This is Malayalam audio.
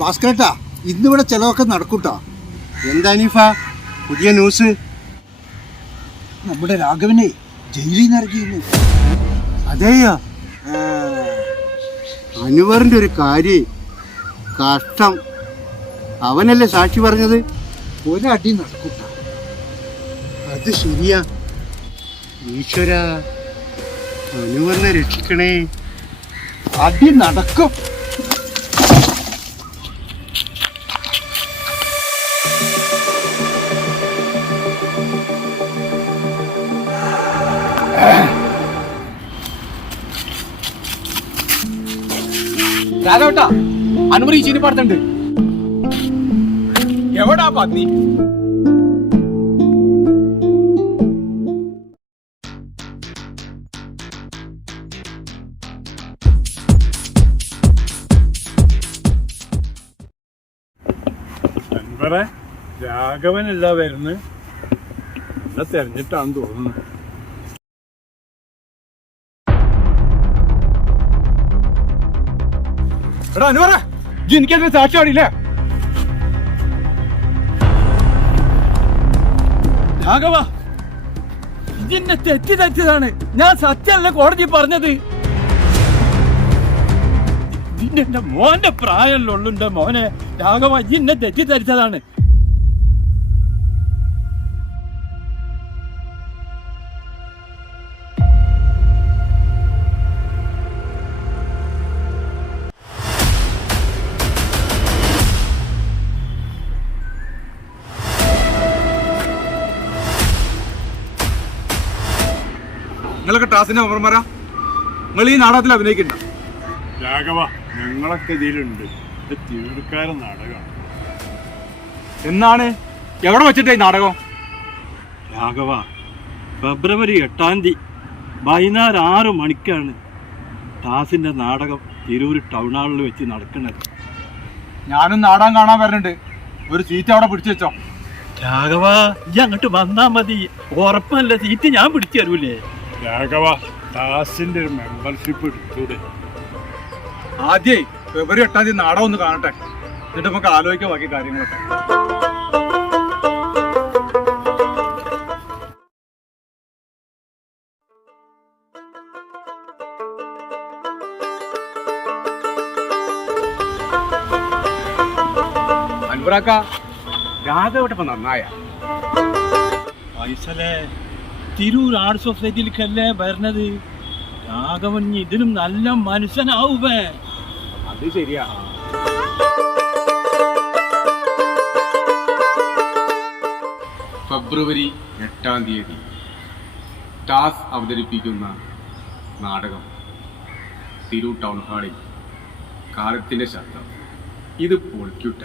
ഭാസ്കരേട്ടാ, ഇന്നിവിടെ ചിലവൊക്കെ നടക്കൂട്ടാ. എന്താ അനീഫ പുതിയ ന്യൂസ്? നമ്മുടെ രാഘവനെ ജയിലിൽ നിന്ന് ഇറങ്ങിയിരുന്നു. അതെയോ? അനുവറിന്റെ ഒരു കാര്യം കഷ്ടം. അവനല്ലേ സാക്ഷി പറഞ്ഞത്? ഒരടി നടക്കൂട്ടാ. അത് ശരിയാ. ഈശ്വര, അനുവറിനെ രക്ഷിക്കണേ. അടി നടക്കും. രാഘവട്ടാ, അനുമതി ഈ ചീനിപ്പാടത്തുണ്ട്. എവിടാ പന്നി? രാഘവനല്ല വരുന്നത്, എന്നെ തെരഞ്ഞിട്ടാന്ന് തോന്നുന്നു. എടാ അനുവറ, എനിക്കതിന് സാക്ഷിയാണില്ലേ? രാഘവ, ഇതിന്റെ തെറ്റിദ്ധരിച്ചതാണ്. ഞാൻ സത്യമല്ല കോടതി പറഞ്ഞത്. ഇതിന്റെ എന്റെ മോന്റെ പ്രായമല്ലോ ഉള്ളു. എന്റെ മോനെ രാഘവ, ഇതിന്നെ തെറ്റിദ്ധരിച്ചതാണ്. നിങ്ങളൊക്കെ ടാസിന്റെ മെമ്പർമാരാ? നിങ്ങൾ ഈ നാടകത്തിൽ അഭിനയിക്കണ്ട. രാഘവ, ഞങ്ങളൊക്കെ ഇതിലുണ്ട്. ഇത് തീർക്കാരൻ നാടകമാണ്. എന്നാണ്, എവിടെ വെച്ചിട്ടേ ഈ നാടകം? രാഘവ, ഫെബ്രുവരി 8 വൈകുന്നേരം 6 മണിക്കാണ് ടാസിന്റെ നാടകം തിരൂർ ടൗൺ ഹാളിൽ വെച്ച് നടക്കുന്നത്. ഞാനും നാടകം കാണാൻ വരുന്നുണ്ട്. ഒരു സീറ്റ് അവിടെ പിടിച്ചു വെച്ചോ. രാഘവ, ഈ അങ്ങോട്ട് വന്നാ മതി. ഉറപ്പല്ല, സീറ്റ് ഞാൻ പിടിച്ചു തരൂലേ? രാഘവ, ടാസിന്റെ ഒരു മെമ്പർഷിപ്പ് എടുത്തൂടെ? ആദ്യേ ഫെബ്രുവരി 8 നാടകം ഒന്ന് കാണട്ടെ, എന്നിട്ട് നമുക്ക് ആലോചിക്കാം ബാക്കി കാര്യങ്ങളൊക്കെ. അൻവറാക്ക, രാഘവട്ടപ്പം നന്നായ വയസ്സല്ലേ തിരൂർ ആർട്ട് സൊസൈറ്റിയിലേക്കല്ലേ വരണത്. രാഘവൻ ഇതിലും നല്ല മനുഷ്യനാവേ. അത് ശരിയാ. ഫെബ്രുവരി 8 ടാസ് അവതരിപ്പിക്കുന്ന നാടകം തിരൂർ ടൗൺ ഹാളിൽ കാലത്തിന്റെ ശബ്ദം. ഇത് പൊളിക്കൂട്ട.